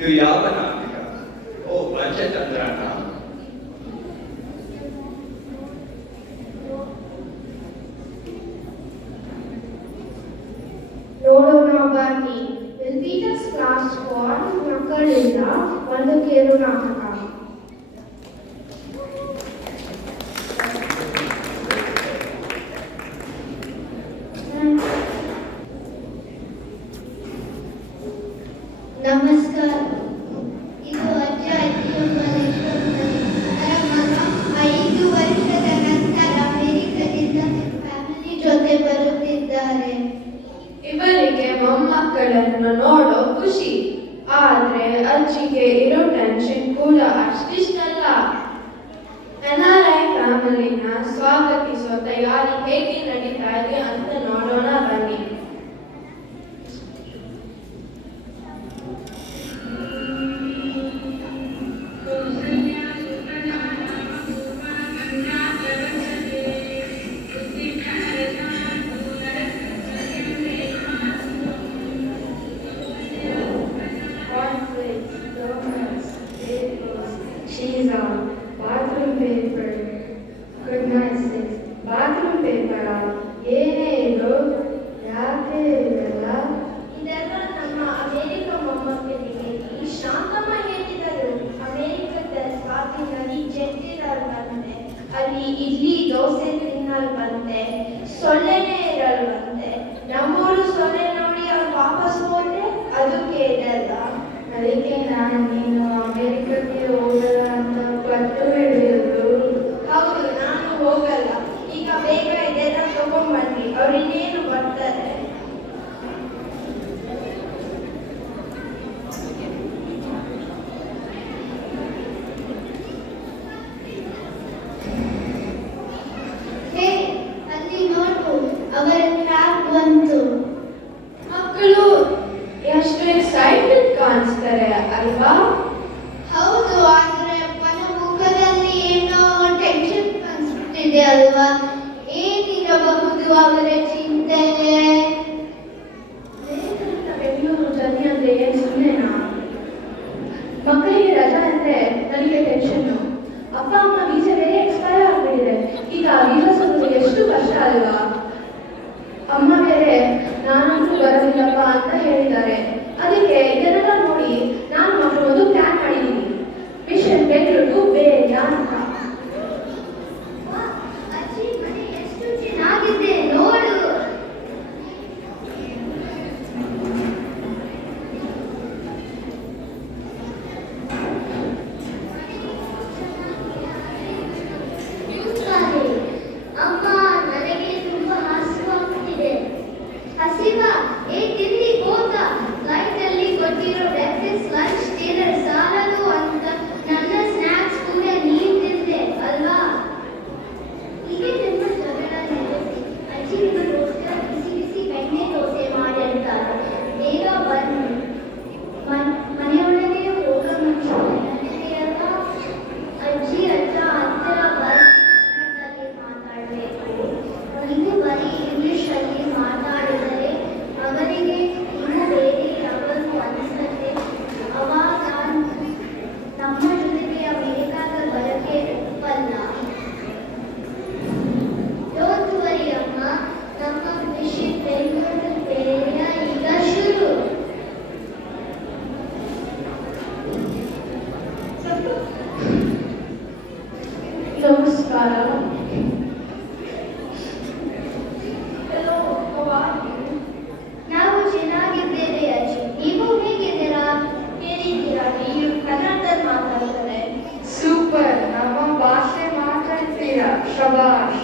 ಇದು ಯಾವ ನಾಟಕ? ಓ, ಪಂಚತಂತ್ರನ? ನೋಡೋಣ ಬನ್ನಿ. ವಿಲ್ಪೀಟರ್ಸ್ ಕ್ಲಾಸ್ ಫಾರ್ ಮಕ್ಕಳಿಂದ ಒಂದು ಕಿರು ನಾಟಕ. ನಮಸ್ಕಾರ. ಇದು ಅಜ್ಜ ಅಜ್ಜಿಯೊಬ್ಬ ಅವರ ಮಗ 5 ವರ್ಷದ ನಂತರ ಅಮೆರಿಕದಿಂದ ಫ್ಯಾಮಿಲಿ ಜೊತೆ ಬರುತ್ತಿದ್ದಾರೆ. ಇವರಿಗೆ ಮೊಮ್ಮಕ್ಕಳನ್ನು ನೋಡೋ ಖುಷಿ, ಆದ್ರೆ ಅಜ್ಜಿಗೆ ಇರೋ ಟೆನ್ಷನ್ ಕೂಡ ಅಷ್ಟಿಷ್ಟಲ್ಲ. NRI ಫ್ಯಾಮಿಲಿನ ಸ್ವಾಗತಿಸೋ ತಯಾರಿ ಹೇಗೆ ನಡೀತಾ ಇದೆ ಅಂತ ನೋಡೋಣ ಬನ್ನಿ. She's on bathroom paper. Good night, sis. Bathroom paper. ಏನೇ ಇದು? ಯಾಕೆ ಇದೆಲ್ಲ? ಇದೆಲ್ಲ ನಮ್ಮ ಅಮೆರಿಕ ಮೊಮ್ಮಕ್ಕಳಿಗೆ. ಈ ಶಾಂತಮ್ಮ ಹೇಳಿದರು, ಅಮೆರಿಕದ ಸ್ವಾತಿನಲ್ಲಿ ಜೆಟ್ಟಿರಲ್ ಬಂತೆ, ಅಲ್ಲಿ ಇಡ್ಲಿ ದೋಸೆ ತಿನ್ನಲ್ ಬಂತೆ, ಸೊಳ್ಳೆನೇ ಇರಲ್ ಬಂತೆ. ನಮ್ಮೂರು ಸೊಳ್ಳೆ ನೋಡಿ ಅವ್ರು ವಾಪಸ್ ಹೋದ್ರೆ ಅದು ಕೇಳಲ್ಲ. ಅದಕ್ಕೆ ನಾನು ನೀನು ಅಮೆರಿಕಕ್ಕೆ ಹೋಗಲ್ಲ ಅಂತ ಪಟ್ಟು ಹಿಡಿಯೋದು. ಹೌದು, ನಾನು ಹೋಗಲ್ಲ. ಈಗ ಬೇಗ ಇದೆಲ್ಲ ತಗೊಂಡ್ಬನ್ನಿ, ಅವ್ರು ಇನ್ನೇನು ಬರ್ತಾರೆ. ಹೇ, ಅಲ್ಲಿ ನೋಡು, ಅವರ ಟ್ರ್ಯಾಕ್ ಬಂತು. ಮಕ್ಕಳು ಎಷ್ಟು ಎಕ್ಸೈಟೆಡ್ ಕಾಣಿಸ್ತಾರೆ ಅಲ್ವಾ? ಹೌದು, ಆದ್ರೆ ಅವನ ಮುಖದಲ್ಲಿ ಏನೋ ಟೆನ್ಷನ್ ಅನ್ಸುತ್ತಿದೆ ಅಲ್ವಾ? ಏನಿರಬಹುದು ಅವರ ಚಿಂತನೆ? ಬೆಂಗಳೂರು ಜರ್ನಿ ಅಂದ್ರೆ ಏನು ಸುಮ್ಮನೆನಾ? ಮಕ್ಕಳಿಗೆ ರಜಾ ಅಂದ್ರೆ ನನಗೆ ಟೆನ್ಷನ್ನು. ಅಪ್ಪ ಅಮ್ಮ ವೀಸಾ ಬೇರೆ ಎಕ್ಸ್ಪೈರ್ ಆಗ್ಬಿಟ್ಟಿದೆ. ಈಗ ವೀಸಾ ಸಿಗೋದು ಎಷ್ಟು ಕಷ್ಟ ಅಲ್ವಾ? ಅಮ್ಮ ಬೇರೆ ನಾನಂತೂ ಬರೋದಿಲ್ಲಪ್ಪ ಅಂತ ಹೇಳಿದ್ದಾರೆ. ಅದಕ್ಕೆ ಇದನ್ನೆಲ್ಲ ನೋಡಿ ನಾನು ಮಾತ್ರ ಒಂದು ಪ್ಲಾನ್ ಮಾಡಿದ್ದೀನಿ. ಮಿಷನ್ ಬೆಂಗಳೂರು ಬೇಗ ಅಂತ. ಅಜ್ಜಿ, ಮನೆ ಎಷ್ಟು ಚೆನ್ನಾಗಿದೆ ನೋಡು. ಅಮ್ಮ, ನನಗೆ ತುಂಬಾ ಹಸಿವಾಗ್ತಿದೆ. ಹಸಿವಾ? ತಿಂಡಿ ಹೋದ ಫ್ಲೈಟ್ ಅಲ್ಲಿ ಕೊಟ್ಟಿರೋ ಬ್ರೇಕ್ಫಾಸ್ಟ್ ಲಂಚ್ ಡಿನ್ನರ್ ಸಾಲದು ಅಂತ ನನ್ನ ಸ್ನಾಕ್ಸ್ ಕೂಡ ನೀನ್ ತಿಂದೆ ಅಲ್ವಾ? ಹೀಗೆ ನಿಮ್ಮ ಜಗಳ ನಿಲ್ಲಿಸಿ. ಅಜ್ಜಿ ನಿಮಗೋಸ್ಕರ ಬಿಸಿ ಬಿಸಿ ಬೆಣ್ಣೆ ದೋಸೆ ಮಾಡಿ ಅಂತಾರೆ. ಬೇಗ ಬನ್ನಿ. ಮನೆಯೊಳಗೆ ಹೋಗೋ ಮುಂಚೆ ನನಗೆ ಅಲ್ವಾ ಅಜ್ಜಿ ಅಜ್ಜ ಹತ್ತಿರ ಬರೀ ಮಾತಾಡಬೇಕು. ಇದು ಬರೀ ಇಂಗ್ಲಿಷಲ್ಲಿ ಮಾತಾಡಿದರೆ ಅವರಿಗೆ ಇನ್ನೂ ಬೇರೆ ಯಾವುದು ಅನಿಸುತ್ತೆ. ಅವಾಗ ನಮ್ಮ ಜೊತೆಗೆ ಅಮೆರಿಕಾದ ಬರಕ್ಕೆ ಒಪ್ಪಲ್ಲ. ಡೋಂಟ್ ವರಿ ಅಮ್ಮ, ನಮ್ಮ ಮಿಷನ್ ಬೆಂಗಳೂರು ಬೇರೆ ಈಗ ಶುರು. ನಮಸ್ಕಾರ. ನಾವು ಚೆನ್ನಾಗಿದ್ದೇವೆ ಅಜ್ಜಿ, ನೀವು ಹೇಗಿದ್ದೀರಾ? ಹೇಳಿದ್ದೀರಾ, ನೀವು ಕನ್ನಡದಲ್ಲಿ ಮಾತಾಡ್ತಾರೆ. ಸೂಪರ್, ನಮ್ಮ ಭಾಷೆ ಮಾತಾಡ್ತೀರಾ, ಶಬಾಷ್.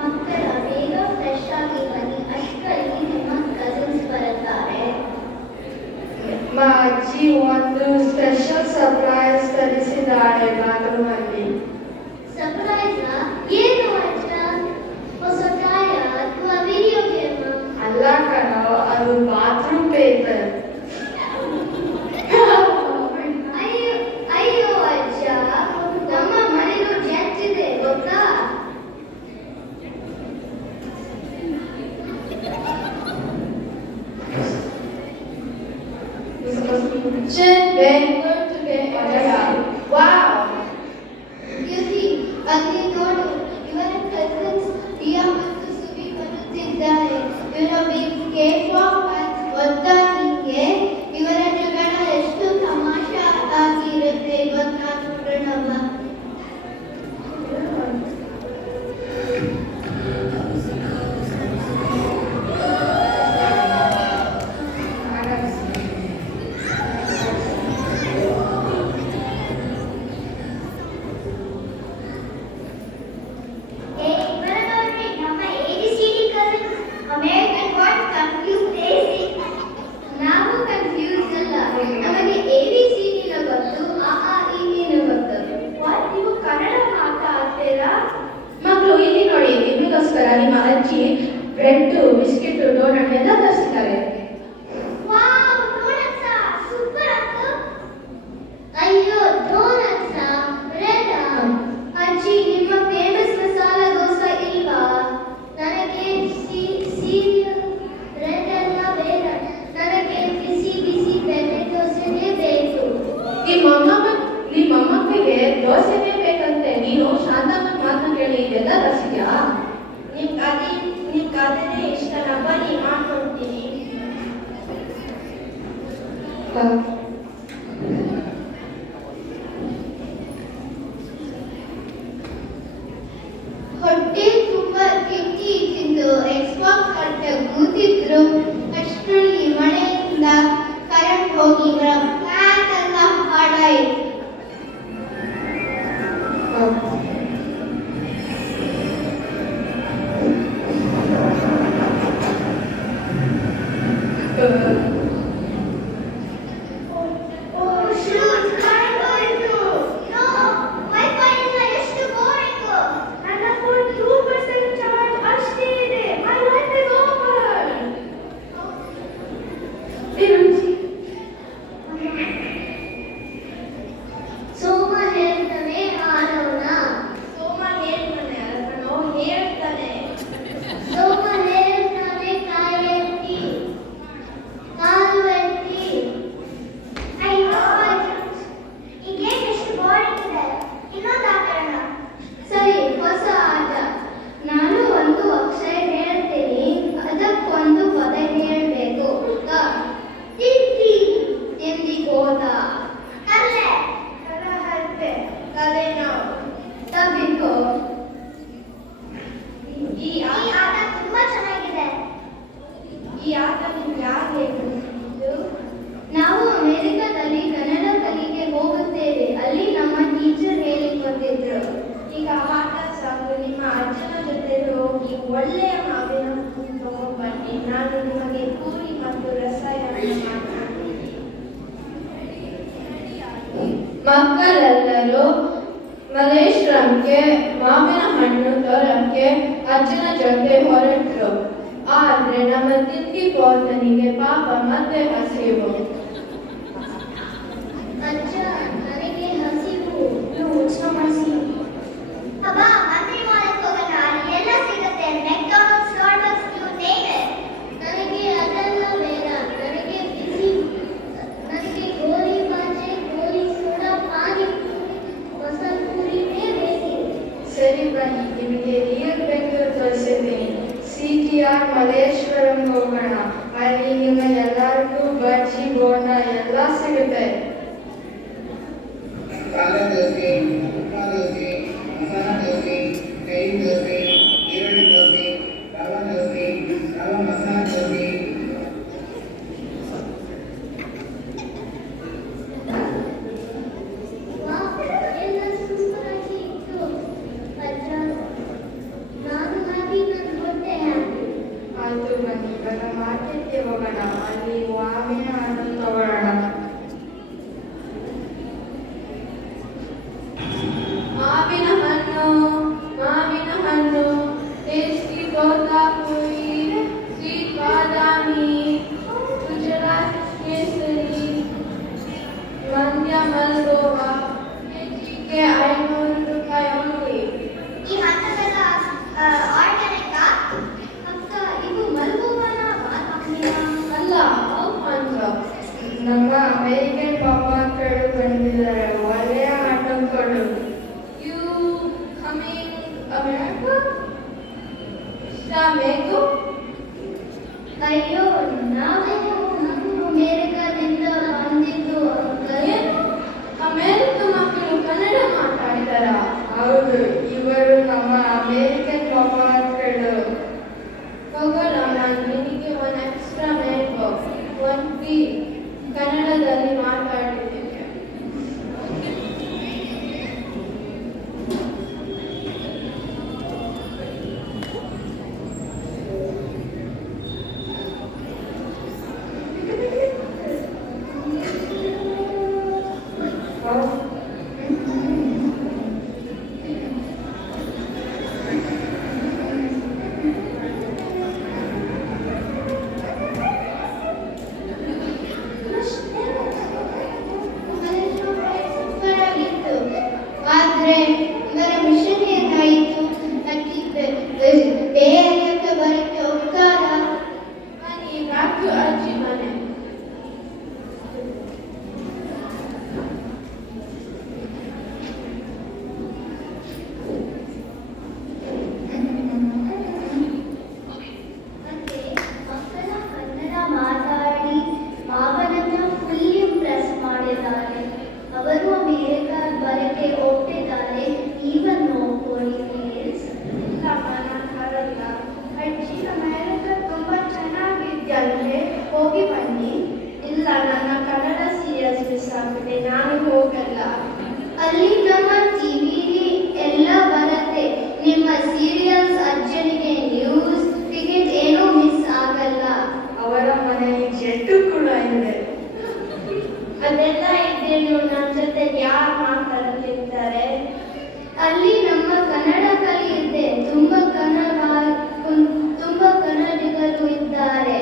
ಮಕ್ಕಳ ಬೇಗ ಫ್ರೆಶ್ ಆಗಿ ಬನ್ನಿ, ಅಷ್ಟರಲ್ಲಿ ನಿಮ್ಮ ಕಸಿನ್ಸ್ ಬರುತ್ತಾರೆ. ಅಜ್ಜಿ ಒಂದು ಸ್ಪೆಷಲ್ ಸರ್ಪ್ರೈಸ್ ತರಿಸಿದ್ದಾಳೆ ಬಾತ್ರೂಮ್ ಅಲ್ಲಿ. ಸರ್ಪ್ರೈಸ್? ಏನು ಅಜ್ಜ? ಹೊಸ ಟಾಯ ಅಥವಾ ವಿಡಿಯೋ ಗೇಮ್? ಅಲ್ಲ ಕಣೋ, ಅದು ಬಾತ್ರೂಮ್ ಪೇಪರ್. ಅಯ್ಯೋ ಅಯ್ಯೋ ಅಜ್ಜ, ನಮ್ಮ ಮನೆಯೂ ಜೆಚ್ಚಿದೆ ಗೊತ್ತಾ? This was Jen, Ben, good to get Wow! ಯುಸಿ ಅಲ್ಲಿ ನೋಡು ಇವರ ಕಸಿನ್ಸ್ ರಿಯಾ ಮತ್ತು ಸುಬಿ ಬರುತ್ತಿದ್ದಾರೆ. ಇವರ ಬಿಗ್ ಕೇಕ್ ಫ್ಯಾನ್ಸ್ ಗೊತ್ತಾ ನಿಂಗೆ? ಇವರ ಜಗಳ ಎಷ್ಟು ತಮಾಷೆ ಆಗಿರುತ್ತೆ ಗೊತ್ತಾ ನೋಡೋಣಮ್ಮ. ಮಕ್ಕಳು ಇಲ್ಲಿ ನೋಡಿ, ನಿಮಗೋಸ್ಕರ ನಿಮ್ಮ ಅಜ್ಜಿ ಬ್ರೆಡ್, ಬಿಸ್ಕೆಟ್, ಡೋನಟ್ ಎಲ್ಲ ತರಿಸಿದ್ದಾರೆ. ಅಯ್ಯೋ ಡೋನಟ್ಸ್ ಬ್ರೆಡ್. ಅಜ್ಜಿ ನಿಮ್ಮ ಫೇಮಸ್ ಮಸಾಲಾ ದೋಸೆ ಇಲ್ವಾ? ನನಗೆ ಸೀರಿಯಲ್ ಬ್ರೆಡ್ ಎಲ್ಲ ಬೇಡ. ನನಗೆ ಬಿಸಿ ಬಿಸಿ ಬೆಣ್ಣೆ ದೋಸೆನೇ ಬೇಕು. ನಿಮ್ಮ ಮಕ್ಕಳಿಗೆ ದೋಸೆನೇ ಬೇಕಂತೆ. ನೀನು ಶಾಂತಮ್ಮ ಮಾತನ್ನ ಕೇಳಿ ಇದೆಲ್ಲ ತರಿಸಿದ್ಯಾ? ನಿಮ್ಗೆ ಅದೇನೇ ಇಷ್ಟನ? ಬನ್ನಿ ಮಾಡ್ಕೊಡ್ತೀನಿ. ಹೊಟ್ಟೆ ತುಂಬಾ ತಿಂಡಿ ತಿಂದು ಎಕ್ಸ್ಪಾಕ್ ಕಟ್ಟ ಕೂತಿದ್ರು. ಅಷ್ಟರಲ್ಲಿ ಮಳೆಯಿಂದ ಕರೆಂಟ್ ಹೋಗಿ ಫ್ಯಾನ್ ಎಲ್ಲ ಹಾಳಾಯಿತು. ನಾವು ಅಮೆರಿಕದಲ್ಲಿ ಕನ್ನಡ ಕಲಿಗೆ ಹೋಗುತ್ತೇವೆ. ಅಲ್ಲಿ ನಮ್ಮ ಟೀಚರ್ ಹೇಳಿಕೊಟ್ಟಿದ್ರು. ಈಗ ಆಟ ಸಾಕು, ನಿಮ್ಮ ಅಜ್ಜನ ಜೊತೆ ಹೋಗಿ ಒಳ್ಳೆಯ ಮಾವಿನ ಹಣ್ಣು ತಗೊಂಡ್ಬನ್ನಿ. ನಾನು ನಿಮಗೆ ಪೂರಿ ಮತ್ತು ರಸಾಯನ ಮಾಡ್ತೀನಿ. ಮಕ್ಕಳೆಲ್ಲರೂ ಮಲೇಶ್ವರಂಗೆ ಮಾವಿನ ಹಣ್ಣು ತೋರಕ್ಕೆ ಅಜ್ಜನ ಜೊತೆ ಹೊರಟರು. ಆದ್ರೆ ನಮ್ಮ ತಿಂಡಿ ಪೋತನಿಗೆ ಪಾಪ ಮತ್ತೆ ಹಸಿವು. ಅಜ್ಜ ನನಗೆ ಹಸಿವು. ಅಬ್ಬಾ ಮಂತ್ರಿ ಮಾಲಕ್ಕೆ ಹೋಗೋಣ. ಅಲ್ಲಿ ಎಲ್ಲ ಸಿಗುತ್ತೆ. McDonald's, Starbucks, you name it. ನನಗೆ ಅದೆಲ್ಲ ಬೇಡ. ನನಗೆ ಗೋಲಿ ಬಾಜೆ, ಗೋಲಿ ಸೋಡಾ, ಪಾನಿ ಮಸಾಲೆ ಪೂರಿನೇ ಬೇಕಿದೆ. ಸರಿ ಬನ್ನಿ, ನಿಮಗೆ ರಿಯಲ್ ಬೆಂಗಳೂರು ತೋರಿಸಿದ್ದೀನಿ. CTR ಮಲೇಶ್ವರಂ ಹೋಗೋಣ. ಅಲ್ಲಿ ನಿಮಗೆಲ್ಲರಿಗೂ ಬಜ್ಜಿ, ಬೋಂಡ ಎಲ್ಲ ಸಿಗುತ್ತೆ. ಪಾಲಕ್ ದೋಸೆ, ಉಪ್ಮಾ ದೋಸೆ, ಮಸಾಲಾ ದೋಸೆ, ಕರಿ ದೋಸೆ, ಈರುಳ್ಳಿ ದೋಸೆ, ರವಾ ದೋಸೆ, ರವಾ ಮಸಾಲಾ ದೋಸೆ. ಎಲ್ಲ ಸೂಪರ್ ಆಗಿ ಇತ್ತು. ಅಜ್ಜ ನಾನು ಹ್ಯಾಪಿ, ನನ್ನ ಹೊಟ್ಟೆ ಹ್ಯಾಪಿ. ಆಯ್ತು ಬನ್ನಿ, ಇವಾಗ ಮಾರ್ಕೆಟ್ಗೆ ಹೋಗೋಣ. ಅಲ್ಲಿ ಮಾವಿನ ಹಣ್ಣು ತಗೊಳ್ಳೋಣ. ಮಾವಿನ ಹಣ್ಣು, ಟೇಸ್ಟಿ ತೋತಾಪುರಿ, ಸ್ವೀಟ್ ಬಾದಾಮಿ, ಗುಜರಾತ್ ಕೇಸರಿ, ಮಂಡ್ಯ ಮಲ್ಗೋವಾ, ಕೆಜಿಗೆ 500 ರೂಪಾಯಿ only. ಈ ಹಣ್ಣುಗಳ ಆರ್ಗ್ಯಾನಿಕ್ ಅಕ್ಕ, ಇದು ಮಲ್ಗೋವಾನ ಅಲ್ಲ, ನಮ್ಮ ಅಮೇರಿಕನ್ ಪಾಪಗಳು ಬಂದಿದ್ದಾರೆ, ಒಳ್ಳೆಯ ಆಟಗಳು. You coming America? ಬೇಕು? ಅಯ್ಯೋ, ನಾವು ಅಮೇರಿಕಾದಿಂದ ಬಂದಿದ್ದು ಅಂಕಲ್. ಅಮೇರಿಕ ಮಕ್ಕಳು ಕನ್ನಡ ಮಾತಾಡ್ತಾರ? ಹೌದು, ಇವರು ನಮ್ಮ ಅಮೇರಿಕನ್ ಪಾಪಗಳು. ಹೋಗೋಣ, ನಿನಗೆ ಒಂದು ಎಕ್ಸ್ಟ್ರಾ ಬೇಕು. ಒಂದು ಕನ್ನಡದಲ್ಲಿ ಮಾತಾಡಿದ್ದೇನೆ. ಆದ್ರೆ ಇವರ ಮಿಷನ್ ಏನಾಯಿತು? ಬೇರೆಯಕ್ಕೆ ಬರಕ್ಕೆ ಒಪ್ಕಾರ. ಮನೆ ರಾಕು ಅಜ್ಜಿ ಮನೆ. ಮತ್ತೆ ಮಕ್ಕಳ ಕನ್ನಡ ಮಾತಾಡಿ ಮಾವನನ್ನ ಫುಲ್ ಇಂಪ್ರೆಸ್ ಮಾಡಿದ್ದಾರೆ. ಅವರು ಅಮೇರಿಕಾ ಬರಕ್ಕೆ ಒಪ್ಪಿದ್ದಾರೆ. ಈವನ್ ನೋಡ್ಕೊಳ್ಳಿ ಪ್ಲೀಸ್. ಬರಲ್ಲ. ಅಜ್ಜಿ, ಅಮೇರಿಕ ತುಂಬಾ ಚೆನ್ನಾಗಿದ್ಯಂತೆ, ಹೋಗಿ ಬನ್ನಿ. ಇಲ್ಲ, ನನ್ನ ಕನ್ನಡ ಸೀರಿಯಸ್ ಮಿಸ್ ಆಗಿದೆ, ನಾನು ಹೋಗಲ್ಲ. ಅಲ್ಲಿ ನಮ್ಮ ಟಿವಿಲಿ ಎಲ್ಲ ಬರುತ್ತೆ. ನಿಮ್ಮ ಸೀರಿಯಲ್ಸ್, ಅಜ್ಜನಿಗೆ ನ್ಯೂಸ್, ಟಿಕೆಟ್ ಏನೂ ಮಿಸ್ ಆಗಲ್ಲ. ಅವರ ಮನೆಯಲ್ಲಿ ಜೆಟ್ಟು ಕೂಡ ಇದೆ. ಅದೆಲ್ಲ ಇದ್ದೇನು, ನನ್ನ ಜೊತೆ ಯಾರು ಮಾತಾಡ್ತಿದ್ದಾರೆ? ಅಲ್ಲಿ ನಮ್ಮ ಕನ್ನಡ ಕಲಿಯುತ್ತೆ. ತುಂಬ ಕನ್ನಡಿಗರು ಇದ್ದಾರೆ.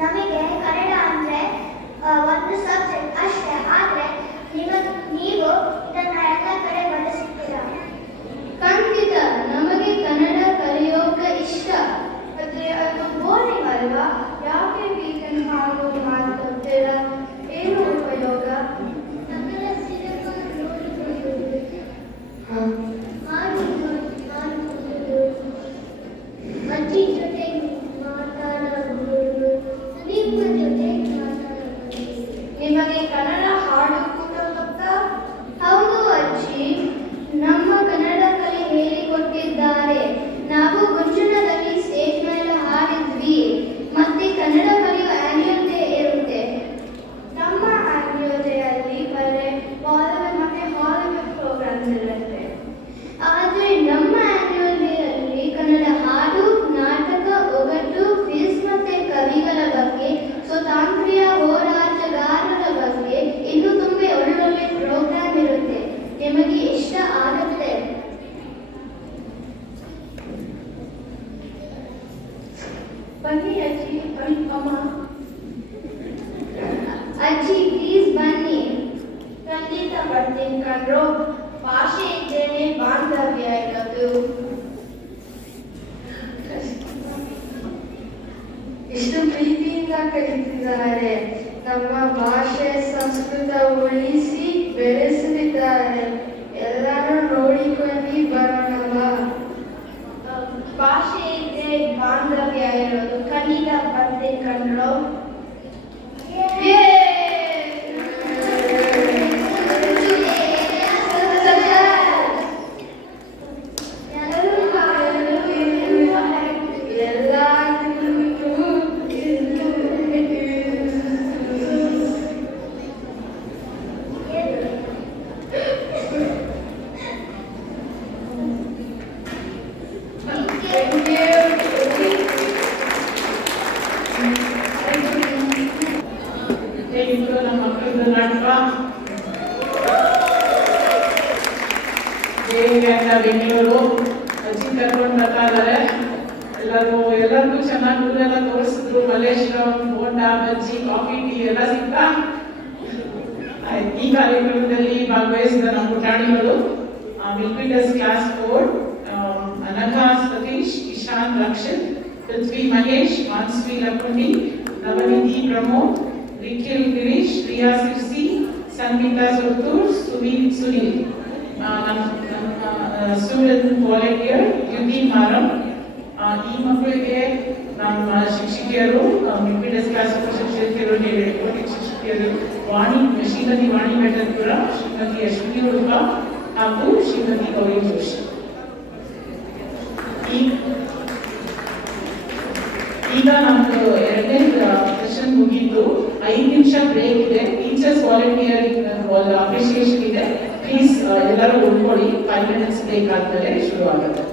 ನಮಗೆ ಕನ್ನಡ ಅಂದ್ರೆ ಒಂದು ಸಬ್ಜೆಕ್ಟ್ ಅಷ್ಟೇ. ಆದ್ರೆ ನೀವು ಇದನ್ನ ಎಲ್ಲ ಕಡೆ ಬಳಸ್ತೀರಾ. ಖಂಡಿತ ನಮಗೆ ಕನ್ನಡ ಕಲಿಯೋಕೆ ಇಷ್ಟ. ಆದ್ರೆ ಅದು ಬೋರಿಂಗ್ ಅಲ್ವಾ? ಯಾಕೆ ವೀಕೆಂಡ್ ಹಾಗೂ ಮಾತಾಡ್ತೀರಾ? ಏನು ಉಪಯೋಗ? ಕನ್ನಡ ಸಿನಿಮಾ ನೋಡಿಕೊಂಡು ಅಜ್ಜಿ ಜೊತೆ ಮಾತಾಡಬಹುದು, ನಿಮ್ಮ ಜೊತೆ ಮಾತಾಡಬಹುದು. ನಿಮಗೆ ಕನ್ನಡ ಹಾಡು ಕೂಡ ಗೊತ್ತಾ? ಹೌದು ಅಜ್ಜಿ, ನಮ್ಮ ಕನ್ನಡ ಕಲಿ ಹೇಳಿಕೊಟ್ಟಿದ್ದಾರೆ. ನಾವು ಗುಂಜನದಲ್ಲಿ ಸ್ಟೇಜ್ ಮೇಲೆ ಹಾಡಿದ್ವಿ. ಮತ್ತೆ ಕನ್ನಡ ಕಲಿಯೋ ಆನ್ಯುವಲ್ ಡೇ ಇರುತ್ತೆ. ನಮ್ಮ ಆನ್ಯುವಲ್ ಡೇ ಅಲ್ಲಿ ಬರೀ ಬಾಲಿವುಡ್ ಮತ್ತೆ ಹಾಲಿವುಡ್ ಪ್ರೋಗ್ರಾಮ್ಸ್ ಇರುತ್ತೆ. ಆದರೆ ನಮ್ಮ ಆನ್ಯುವಲ್ ಡೇ ಅಲ್ಲಿ ಕನ್ನಡ ಹಾಡು, ನಾಟಕ, ಒಗಟು, ಕ್ವಿಜ್ ಮತ್ತೆ ಕವಿಗಳ ಬಗ್ಗೆ, ಸ್ವಾತಂತ್ರ್ಯ ಹೋರಾಟಗಾರರ ಬಗ್ಗೆ ಇನ್ನೂ ತುಂಬ ಒಳ್ಳೊಳ್ಳೆ ಪ್ರೋಗ್ರಾಮ್ ಇರುತ್ತೆ. ನಿಮಗೆ ಇಷ್ಟ ಆಗುತ್ತೆ. ಬನ್ನಿ ಅಜ್ಜಿ, ಅಮ್ಮ. ಅಜ್ಜಿ ಪ್ಲೀಸ್ ಬನ್ನಿ. ಖಂಡಿತ ಬರ್ತೀನಿ ಕಣ್ರೋ. ಭಾಷೆ ಇದ್ದೇನೆ ಬಾಂಧವ್ಯ ಇರೋದು. ಎಷ್ಟು ಪ್ರೀತಿಯಿಂದ ಕಲಿತಿದ್ದಾರೆ. ನಮ್ಮ ಭಾಷೆ ಸಂಸ್ಕೃತ ಉಳಿಸಿ ಬೆಳೆಸಿದ್ದಾರೆ. ಎಲ್ಲರೂ ನೋಡಿಕೊಂಡು ಬರೋಣವಾ? ಭಾಷೆ ಇದ್ರೆ ಬಾಂಧವ್ಯ ಇರೋದು. ಖಂಡಿತ ಬರ್ತೀನಿ ಕಣ್ರೋ. ಹೇಗಿತ್ತು ನಮ್ಮ ಮಕ್ಕಳದ್ದು ನಾಟಕ? ಹೇಗೆ ಅಂತ ಬೆಂಗಳೂರು ಅಜ್ಜಿ ಕರ್ಕೊಂಡು ಬರ್ತಾ ಇದ್ದಾರೆ. ಎಲ್ಲರಿಗೂ ಚೆನ್ನಾಗಿ ಊರೆಲ್ಲ ತೋರಿಸಿದ್ರು. ಮಲ್ಲೇಶ್ವರಂ, ಬೋಂಡಾ, ಬಜ್ಜಿ, ಕಾಫಿ, ಟೀ ಎಲ್ಲ ಸಿಗ್ತಾ. ಈ ಕಾರ್ಯಕ್ರಮದಲ್ಲಿ ಭಾಗವಹಿಸಿದ ನಮ್ಮ ಪುಟಾಣಿಗಳು Milpitas class 4, Anagha Satish, Ishan Rakshit, Prithvi Mahesh, Mansvi Lakkundi, Navanidhi Pramod, Nikhil Girish, Priya Sirsi, Sangeeta Sotur, Sunil. Student volunteer, Yuti Maram. ಈ ಮಕ್ಕಳಿಗೆ ನಮ್ಮ ಶಿಕ್ಷಕಿಯರು ಮಿಡ್ಮಿಡಸ್ ಕ್ಲಾಸ್ ಶಿಕ್ಷಕಿಯರು ಶಿಕ್ಷಕಿಯರು ಶ್ರೀಮತಿ ವಾಣಿ ಬೆಟ್ಟಪುರ, ಶ್ರೀಮತಿ ಅಶ್ವಿನಿ ಉಡುಪ ಹಾಗೂ ಶ್ರೀಮತಿ ಗೌರಿ ಜೋಶಿ. ಈಗ ನಮ್ದು ಎರಡನೇ ಸೆಷನ್ ಮುಗಿದ್ದು 5 ನಿಮಿಷ ಬ್ರೇಕ್ ಇದೆ. ಟೀಚರ್ಸ್ ವಾಲಂಟಿಯರಿಂಗ್ ಅಪ್ರಿಸಿಯೇಷನ್ ಇದೆ. ಪ್ಲೀಸ್ ಎಲ್ಲರೂ ಉಳ್ಕೊಳ್ಳಿ. 5 minutes ಬ್ರೇಕ್ ಆದ್ಮೇಲೆ ಶುರು ಆಗುತ್ತೆ.